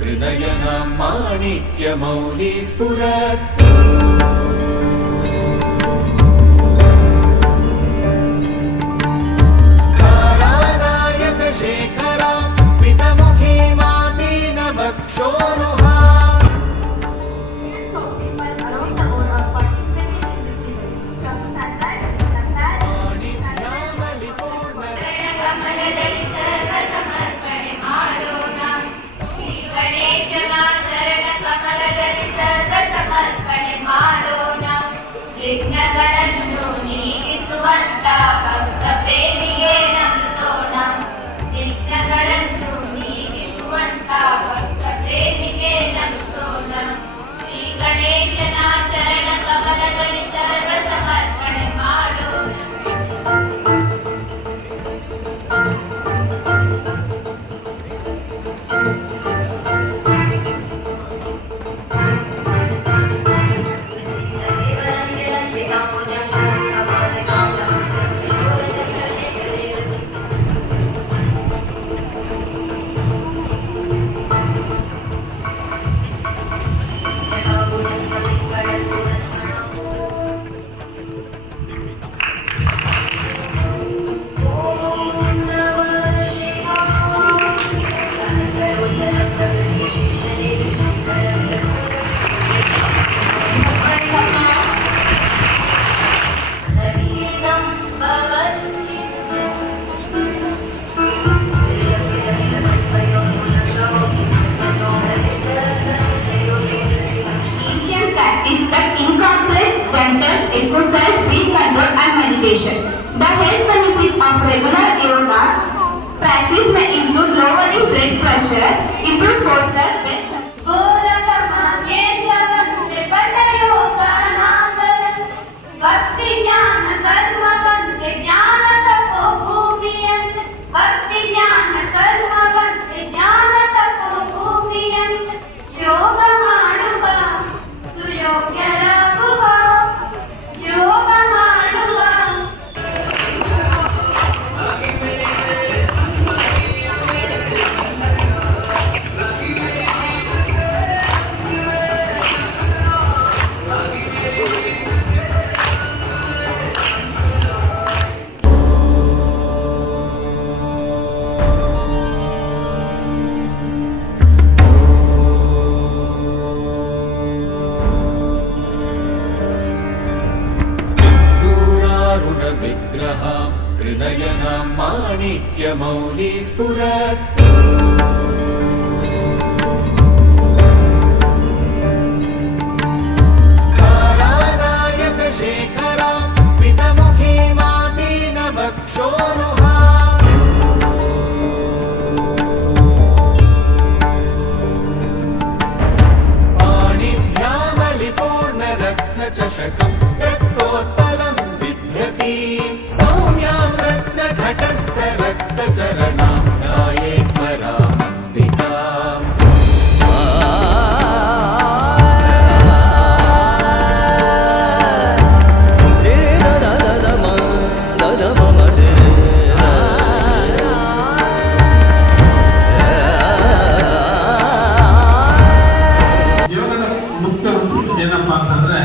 त्रिनयनां माणिक्यमौली स्फुरत् तारानायकशेखरां स्मितमुखीमां मीनवक्षोरुहाम् ವಿಘ್ನಗಳನ್ನು ನೀಗಿಸುವಂತ ಭಕ್ತ ಪ್ರೇಮಿಗೆ ನಮಿಸೋಣ. ವಿಘ್ನಗಳನ್ನು ನೀಗಿಸುವಂತ ಭಕ್ತ ಪ್ರೇಮಿಗೆ ನಮಿಸೋಣ. ಶ್ರೀ ಗಣೇಶನ ಚರಣ ಕಮಲದಲ್ಲಿ ಸರ್ವ ಸಮರ್ಪಣೆ ಮಾಡೋಣ. Exercise, breath control and meditation. The health benefits of regular yoga practice may include lowering blood pressure, improved posture, ಭಕ್ತಿ ಜ್ಞಾನ ಕರ್ಮ ಬಂತೆ ಜ್ಞಾನ ತಪೋ ಭೂಮಿಯಂತ. ಭಕ್ತಿ ಜ್ಞಾನ ಕರ್ಮ ಬಂತೆ ಜ್ಞಾನ ತಪೋ ಭೂಮಿಯಂತ. ಯೋಗ ಮಾಡುವ ಸುಯೋಗ್ಯರಾಗುವ ಯೋಗ ಮಾಡುವ. विग्रहां त्रिनयनां माणिक्यमौली स्फुरत् तारानायकशेखरां स्मितमुखीमां मीनवक्षोरुहाम् पाणिभ्यामलिपूर्णरत्नचषकं रक्तोत्पलं सौम्यां रत्नघटस्थरक्तचरणां ध्यायेत् परामम्बिकाम्। ಯೋಗದ ಮುಖ್ಯ ಏನಪ್ಪಾ ಅಂತಂದ್ರೆ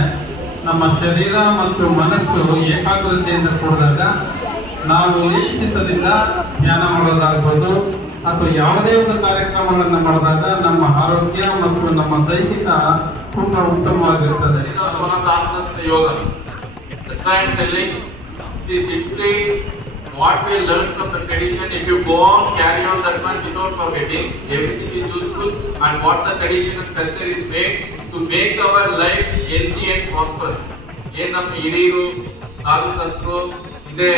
ನಮ್ಮ ಶರೀರ ಮತ್ತು ಮನಸ್ಸು ಏಕಾಗ್ರತೆಯಿಂದ ಕೂಡಿದಾಗ ನಾವು ನಿಶ್ಚಿತದಿಂದ ಧ್ಯಾನ ಮಾಡೋದಾಗ್ಬೋದು ಅಥವಾ ಯಾವುದೇ ಒಂದು ಕಾರ್ಯಕ್ರಮಗಳನ್ನು ಮಾಡಿದಾಗ ನಮ್ಮ ಆರೋಗ್ಯ ಮತ್ತು ನಮ್ಮ ದೈಹಿಕ ತುಂಬಾ ಉತ್ತಮವಾಗಿರ್ತದೆ. ಯೋಗ what we learn from the tradition, if you go on carry on that one without forgetting, everything is useful, and what the tradition and culture is made to make our life healthy and prosperous. ಏನು ನಮ್ಮ ಹಿರಿಯರು ಸಾಧು ಸಂತರು ಇದೇ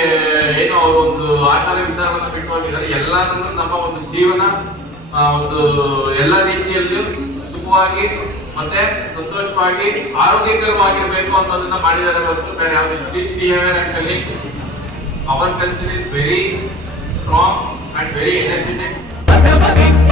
ಏನೋ ಅವರು ಒಂದು ಆಚಾರ ವಿಚಾರವನ್ನು ಬಿಟ್ಟು ಹೋಗಿದ್ದಾರೆ. ಎಲ್ಲಾನು ನಮ್ಮ ಒಂದು ಜೀವನ ಒಂದು ಎಲ್ಲ ರೀತಿಯಲ್ಲೂ ಸುಖವಾಗಿ ಮತ್ತೆ ಸಂತೋಷವಾಗಿ ಆರೋಗ್ಯಕರವಾಗಿರ್ಬೇಕು ಅನ್ನೋದನ್ನ ಮಾಡಿದ್ದಾರೆ ಹೊರತು ಬೇರೆ ಯಾವುದು strict behaviour and telling. Our culture is very strong and very energetic.